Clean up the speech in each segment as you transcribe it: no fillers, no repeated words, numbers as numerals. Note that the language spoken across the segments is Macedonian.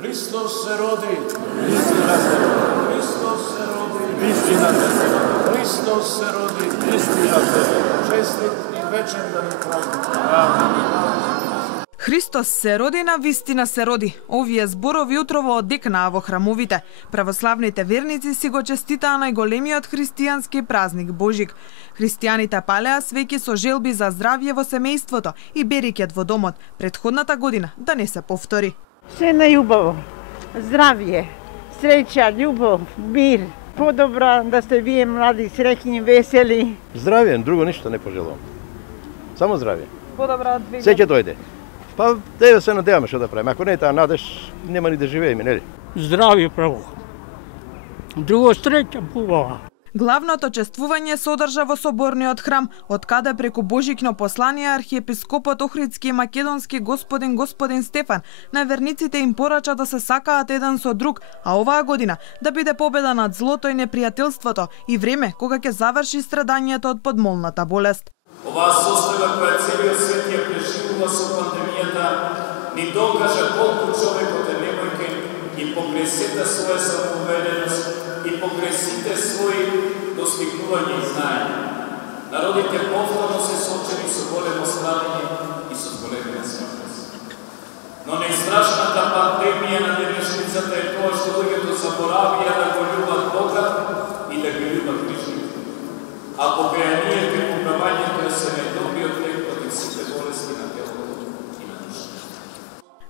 Христос се роди. Христос се роди. Христос се роди. Честит и вечен да ни прави. Христос се роди, на вистина се роди. Овие зборови утрово одекнаа во храмовите. Православните верници си го честитаа најголемиот христијански празник Божик. Христијаните палеа свеќи со желби за здравје во семејството и берекет во домот. Претходната година да не се повтори. Се најубаво. Здравје, среќа, љубов, мир. Подобро да сте вие млади, среќни, весели. Здравје, друго ништо не пожелувам. Само здравје. Подобро од веќе. Се ќе дојде. Па, да се надеваме што да правиме. Ако не е таа надеж, нема ни да живееме, нели? Здравје право. Друго среќа бува. Главното чествување се одржа во соборниот храм, од каде преку Божикно послание архиепископот Охридски и македонски господин Стефан на верниците им порача да се сакаат еден со друг, а оваа година да биде победа над злото и непријателството и време кога ќе заврши страдањето од подмолната болест. Оваа состојба која целиот свет ја преживува со пандемијата ни докажа колку човекот е немојкен и покрај сета своја самоувереност и покрај сите своји достигнувања и знаења. Народите повторно се соочени со големо страдање и со големина смртност. Но најстрашната пандемија на денешницата е тоа што луѓето заборавија да го љубат Бога и да ги љубат ближните. А покрај ние прекупувањето е се најдобриот лек против сите болести на телото и на душата.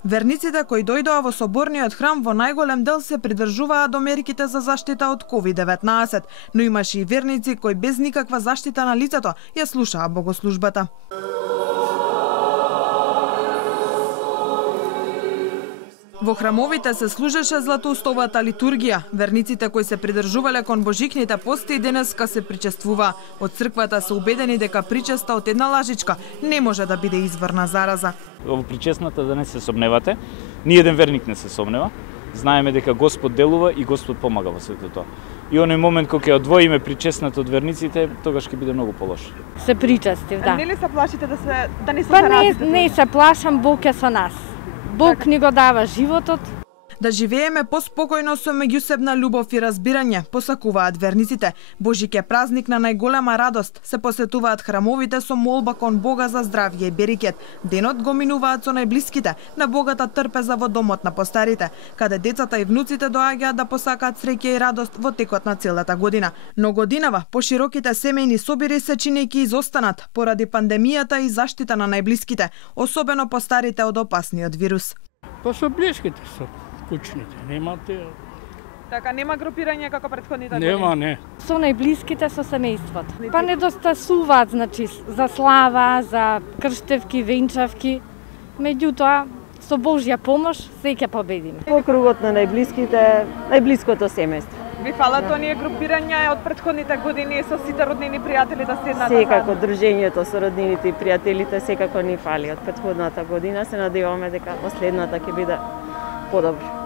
Верниците кои дојдоа во соборниот храм во најголем дел се придржуваа до мерките за заштита од COVID-19, но имаше и верници кои без никаква заштита на лицето ја слушаа богослужбата. Во храмовите се служеше златоустовата литургија. Верниците кои се придржувале кон божикните пости и денеска се причествуваа. Од црквата се убедени дека причеста од една лажичка не може да биде изврна зараза. Во причесната да не се сомневате, ни еден верник не се сомнева. Знаеме дека Господ делува и Господ помага во сето тоа. И оној момент кога ќе одвоиме причесната од верниците, тогаш ќе биде многу полошо. Се причестив, да. Нели се плашите да не се заразите? Не се плашам, Бог е со нас. Бог ни го дава животот. Да живееме поспокојно со меѓусебна љубов и разбирање, посакуваат верниците. Божик е празник на најголема радост. Се посетуваат храмовите со молба кон Бога за здравје и берекет. Денот го минуваат со најблиските, на богата трпеза во домот на постарите, каде децата и внуците доаѓаат да посакаат среќа и радост во текот на целата година. Но годинава пошироките семејни собири се чинејќи изостанат поради пандемијата и заштита на најблиските, особено постарите од опасниот вирус. Па со блиските со кучните, немате. Така нема групирање како претходните години? Нема, не. Со најблиските, со семејството. Па недостасуваат, значи, за слава, за крштевки, венчавки. Меѓутоа, со Божја помош, се ќе победиме. По кругот на најблиското семејство. Ви фалат оние групирања од претходните години со сите роднини пријатели да седнат? Секако дружењето со роднините и пријателите секако ни фали од претходната година. Се надеваме дека последната ќе биде подобро.